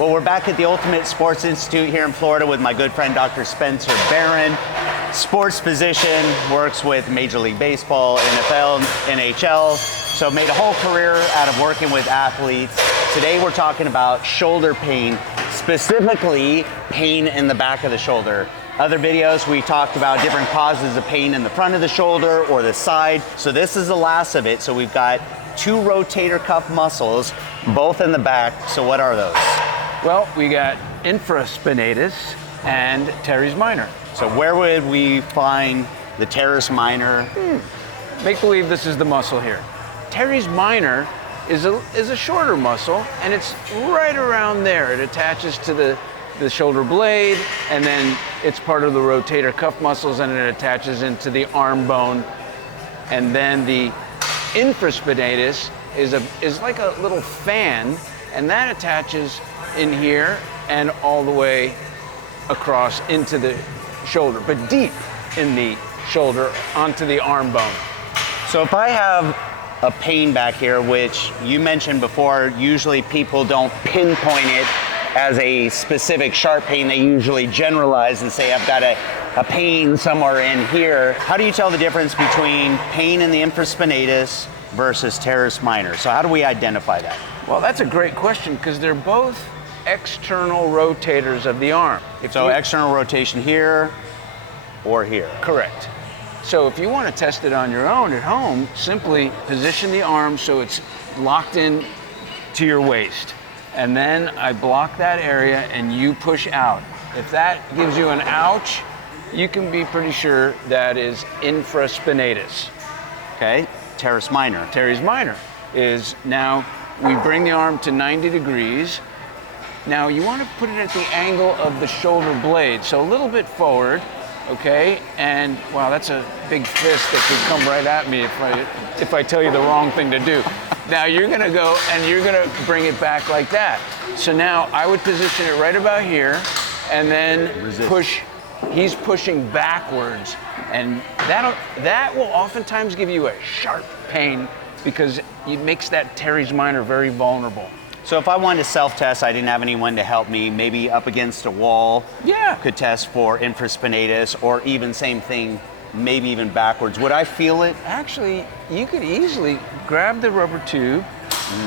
Well, we're back at the Ultimate Sports Institute here in Florida with my good friend, Dr. Spencer Barron. Sports physician, works with Major League Baseball, NFL, NHL, so made a whole career out of working with athletes. Today we're talking about shoulder pain, specifically pain in the back of the shoulder. Other videos we talked about different causes of pain in the front of the shoulder or the side. So this is the last of it. So we've got two rotator cuff muscles, both in the back. So what are those? Well, we got infraspinatus and teres minor. So where would we find the teres minor? Make believe this is the muscle here. Teres minor is a shorter muscle, and it's right around there. It attaches to the shoulder blade, and then it's part of the rotator cuff muscles, and it attaches into the arm bone. And then the infraspinatus is like a little fan, and that attaches in here and all the way across into the shoulder, but deep in the shoulder onto the arm bone. So if I have a pain back here, which you mentioned before, usually people don't pinpoint it as a specific sharp pain. They usually generalize and say, I've got a pain somewhere in here. How do you tell the difference between pain in the infraspinatus versus teres minor? So how do we identify that? Well, that's a great question because they're both external rotators of the arm. So external rotation here or here? Correct. So if you want to test it on your own at home, simply position the arm so it's locked in to your waist. And then I block that area and you push out. If that gives you an ouch, you can be pretty sure that is infraspinatus. Okay, teres minor. Teres minor is now we bring the arm to 90 degrees. Now you want to put it at the angle of the shoulder blade, so a little bit forward, okay? And wow, that's a big fist that could come right at me if I tell you the wrong thing to do. Now you're gonna go and you're gonna bring it back like that. So now I would position it right about here and then push. He's pushing backwards, and that will oftentimes give you a sharp pain because it makes that teres minor very vulnerable. So if I wanted to self-test, I didn't have anyone to help me, maybe up against a wall, could test for infraspinatus, or even same thing, maybe even backwards. Would I feel it? Actually, you could easily grab the rubber tube,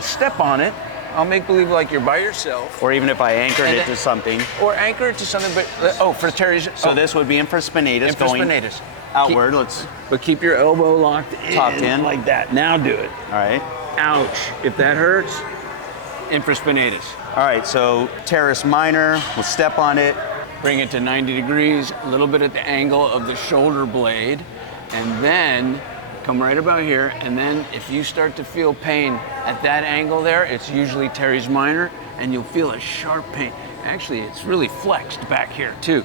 step on it. I'll make believe like you're by yourself. Or even if I anchored it to something. Or anchor it to something, but, for teres. So this would be infraspinatus going outward. But keep your elbow locked in. Like that. Now do it. All right. Ouch. If that hurts, infraspinatus. All right, so teres minor, we'll step on it. Bring it to 90 degrees, a little bit at the angle of the shoulder blade, and then come right about here, and then if you start to feel pain at that angle there, it's usually teres minor, and you'll feel a sharp pain. Actually, it's really flexed back here too.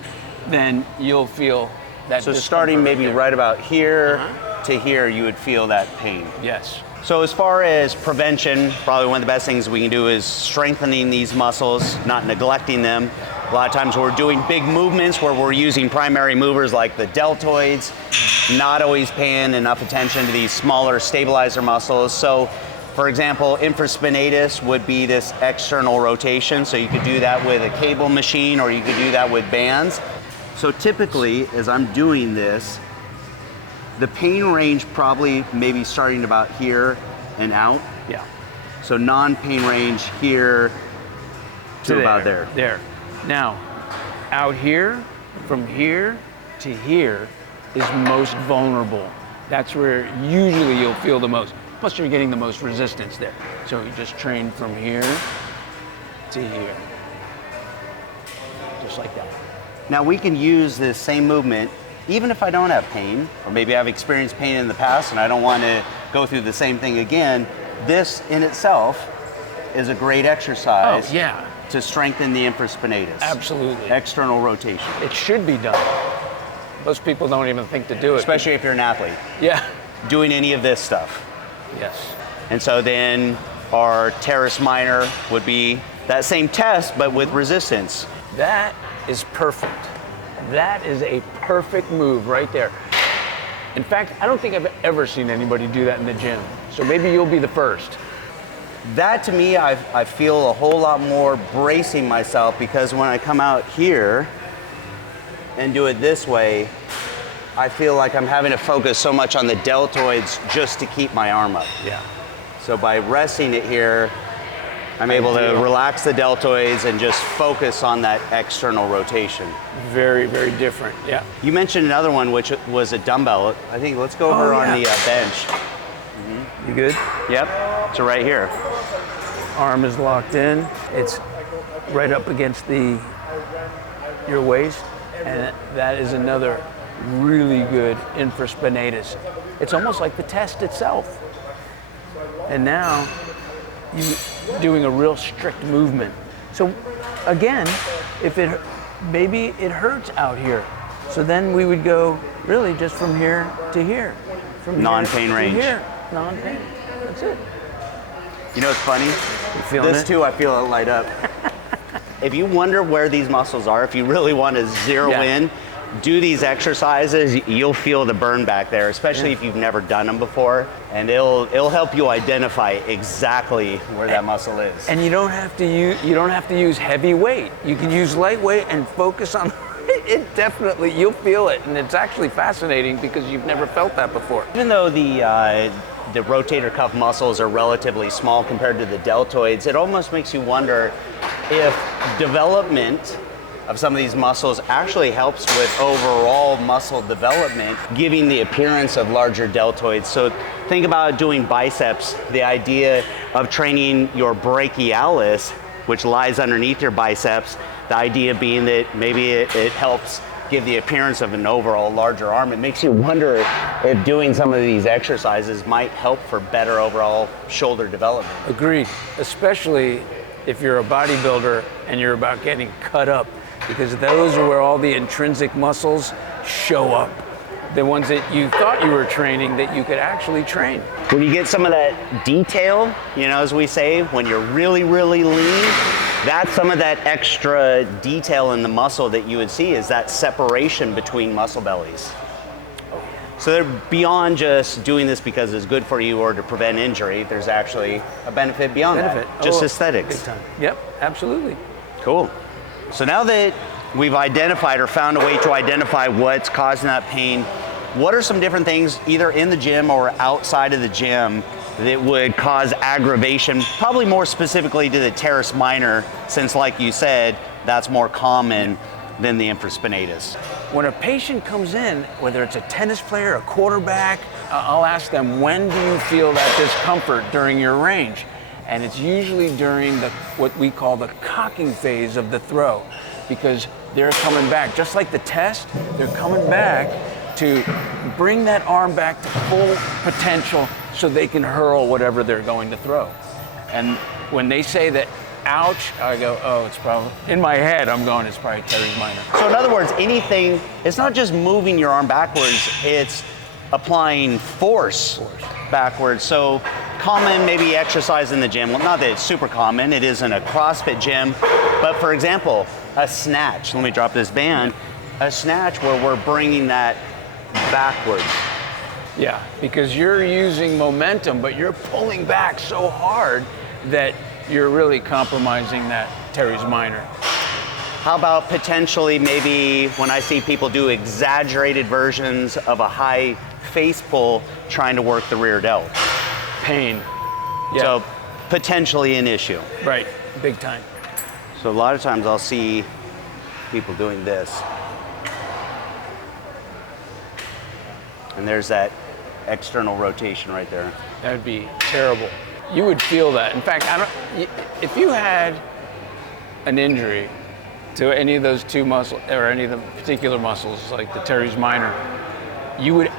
Then you'll feel that. So starting maybe right about here to here, you would feel that pain. Yes. So as far as prevention, probably one of the best things we can do is strengthening these muscles, not neglecting them. A lot of times we're doing big movements where we're using primary movers like the deltoids, not always paying enough attention to these smaller stabilizer muscles. So for example, infraspinatus would be this external rotation. So you could do that with a cable machine or you could do that with bands. So typically, as I'm doing this, the pain range probably maybe starting about here and out. Yeah. So non-pain range here to about there. There. Now, out here, from here to here is most vulnerable. That's where usually you'll feel the most. Plus you're getting the most resistance there. So you just train from here to here. Just like that. Now we can use this same movement even if I don't have pain, or maybe I've experienced pain in the past and I don't want to go through the same thing again. This in itself is a great exercise to strengthen the infraspinatus. Absolutely. External rotation. It should be done. Most people don't even think to do it. Especially if you're an athlete. Yeah. Doing any of this stuff. Yes. And so then our teres minor would be that same test, but with resistance. That is perfect. That is a perfect move right there. In fact, I don't think I've ever seen anybody do that in the gym. So maybe you'll be the first. That to me, I feel a whole lot more bracing myself, because when I come out here and do it this way, I feel like I'm having to focus so much on the deltoids just to keep my arm up. Yeah. So by resting it here, I'm able to relax the deltoids and just focus on that external rotation. Very, very different, yeah. You mentioned another one, which was a dumbbell. I think let's go over on the bench. You good? Yep, so right here. Arm is locked in. It's right up against your waist, and that is another really good infraspinatus. It's almost like the test itself. And now you're doing a real strict movement. So again, maybe it hurts out here. So then we would go really just from here to here. From non-pain range. Here, non-pain. That's it. You know what's funny? You feeling this it? too, I feel it light up. If you wonder where these muscles are, if you really want to zero in, do these exercises, you'll feel the burn back there, especially if you've never done them before, and it'll help you identify exactly where that muscle is. And you don't have to use heavy weight. You can use light weight and focus on it. Definitely, you'll feel it, and it's actually fascinating because you've never felt that before. Even though the rotator cuff muscles are relatively small compared to the deltoids, it almost makes you wonder if development of some of these muscles actually helps with overall muscle development, giving the appearance of larger deltoids. So think about doing biceps, the idea of training your brachialis, which lies underneath your biceps, the idea being that maybe it helps give the appearance of an overall larger arm. It makes you wonder if doing some of these exercises might help for better overall shoulder development. Agreed, especially if you're a bodybuilder and you're about getting cut up, because those are where all the intrinsic muscles show up. The ones that you thought you were training that you could actually train. When you get some of that detail, as we say, when you're really, really lean, that's some of that extra detail in the muscle that you would see, is that separation between muscle bellies. So they're beyond just doing this because it's good for you or to prevent injury. There's actually a benefit beyond that. Just aesthetics. Big time. Yep, absolutely. Cool. So now that we've identified or found a way to identify what's causing that pain, what are some different things either in the gym or outside of the gym that would cause aggravation, probably more specifically to the teres minor, since like you said, that's more common than the infraspinatus? When a patient comes in, whether it's a tennis player, a quarterback, I'll ask them, when do you feel that discomfort during your range? And it's usually during what we call the cocking phase of the throw, because they're coming back, just like the test, they're coming back to bring that arm back to full potential so they can hurl whatever they're going to throw. And when they say that, ouch, I go, oh, it's probably, in my head, I'm going, it's probably teres minor. So in other words, anything, it's not just moving your arm backwards, it's applying force backwards. So common maybe exercise in the gym, well, not that it's super common, it isn't a CrossFit gym, but for example, a snatch. Let me drop this band. A snatch where we're bringing that backwards. Yeah, because you're using momentum, but you're pulling back so hard that you're really compromising that teres minor. How about potentially maybe when I see people do exaggerated versions of a high face pull trying to work the rear delt? Pain. Yeah. So potentially an issue. Right, big time. So a lot of times I'll see people doing this. And there's that external rotation right there. That would be terrible. You would feel that. In fact, if you had an injury to any of those two muscles, or any of the particular muscles, like the teres minor, you would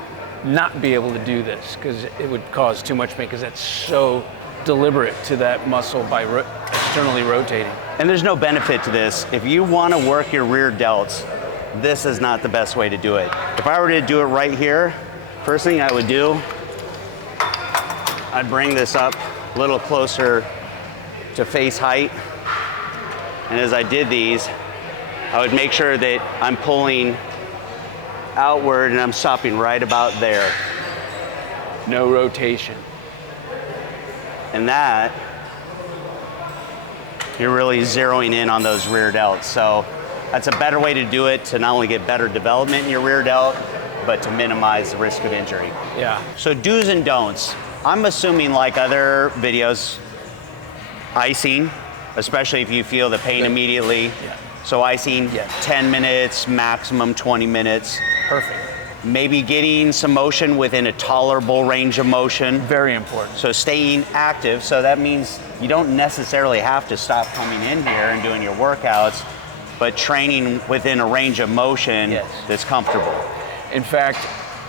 not be able to do this because it would cause too much pain, because that's so deliberate to that muscle by externally rotating. And there's no benefit to this. If you want to work your rear delts, this is not the best way to do it. If I were to do it right here, first thing I would do, I'd bring this up a little closer to face height. And as I did these, I would make sure that I'm pulling outward and I'm stopping right about there. No rotation. And that you're really zeroing in on those rear delts. So that's a better way to do it, to not only get better development in your rear delt, but to minimize the risk of injury. Yeah. So do's and don'ts. I'm assuming, like other videos, icing, especially if you feel the pain immediately. Yeah. So icing, 10 minutes, maximum 20 minutes. Perfect. Maybe getting some motion within a tolerable range of motion. Very important. So staying active, so that means you don't necessarily have to stop coming in here and doing your workouts, but training within a range of motion that's comfortable. In fact,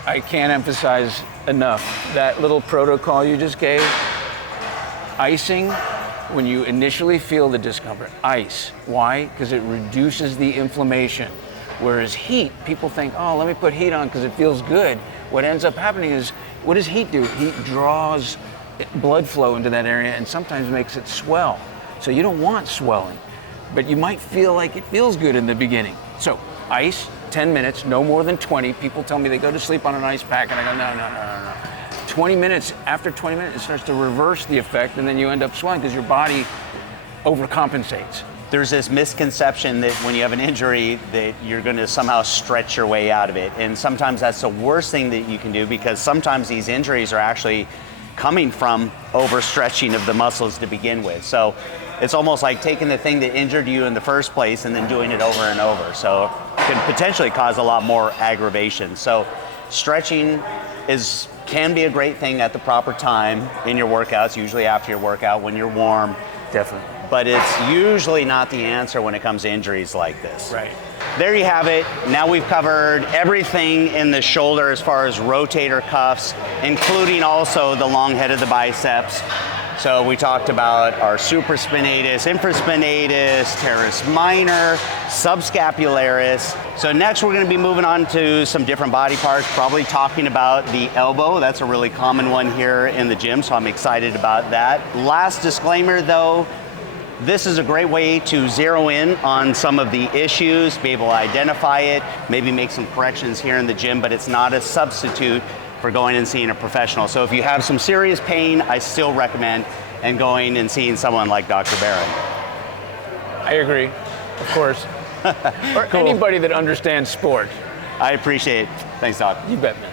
I can't emphasize enough that little protocol you just gave. Icing, when you initially feel the discomfort, ice. Why? Because it reduces the inflammation. Whereas heat, people think, oh, let me put heat on because it feels good. What ends up happening is, what does heat do? Heat draws blood flow into that area and sometimes makes it swell. So you don't want swelling, but you might feel like it feels good in the beginning. So ice, 10 minutes, no more than 20. People tell me they go to sleep on an ice pack, and I go, no. 20 minutes, after 20 minutes, it starts to reverse the effect, and then you end up swelling because your body overcompensates. There's this misconception that when you have an injury that you're going to somehow stretch your way out of it. And sometimes that's the worst thing that you can do, because sometimes these injuries are actually coming from overstretching of the muscles to begin with. So it's almost like taking the thing that injured you in the first place and then doing it over and over. So it can potentially cause a lot more aggravation. So stretching can be a great thing at the proper time in your workouts, usually after your workout when you're warm. Definitely. But it's usually not the answer when it comes to injuries like this. Right. There you have it. Now we've covered everything in the shoulder as far as rotator cuffs, including also the long head of the biceps. So we talked about our supraspinatus, infraspinatus, teres minor, subscapularis. So next we're going to be moving on to some different body parts, probably talking about the elbow. That's a really common one here in the gym, so I'm excited about that. Last disclaimer though, this is a great way to zero in on some of the issues, be able to identify it, maybe make some corrections here in the gym, but it's not a substitute for going and seeing a professional. So if you have some serious pain, I still recommend going and seeing someone like Dr. Barron. I agree, of course. Or Cool. Anybody that understands sport. I appreciate it. Thanks, Doc. You bet, man.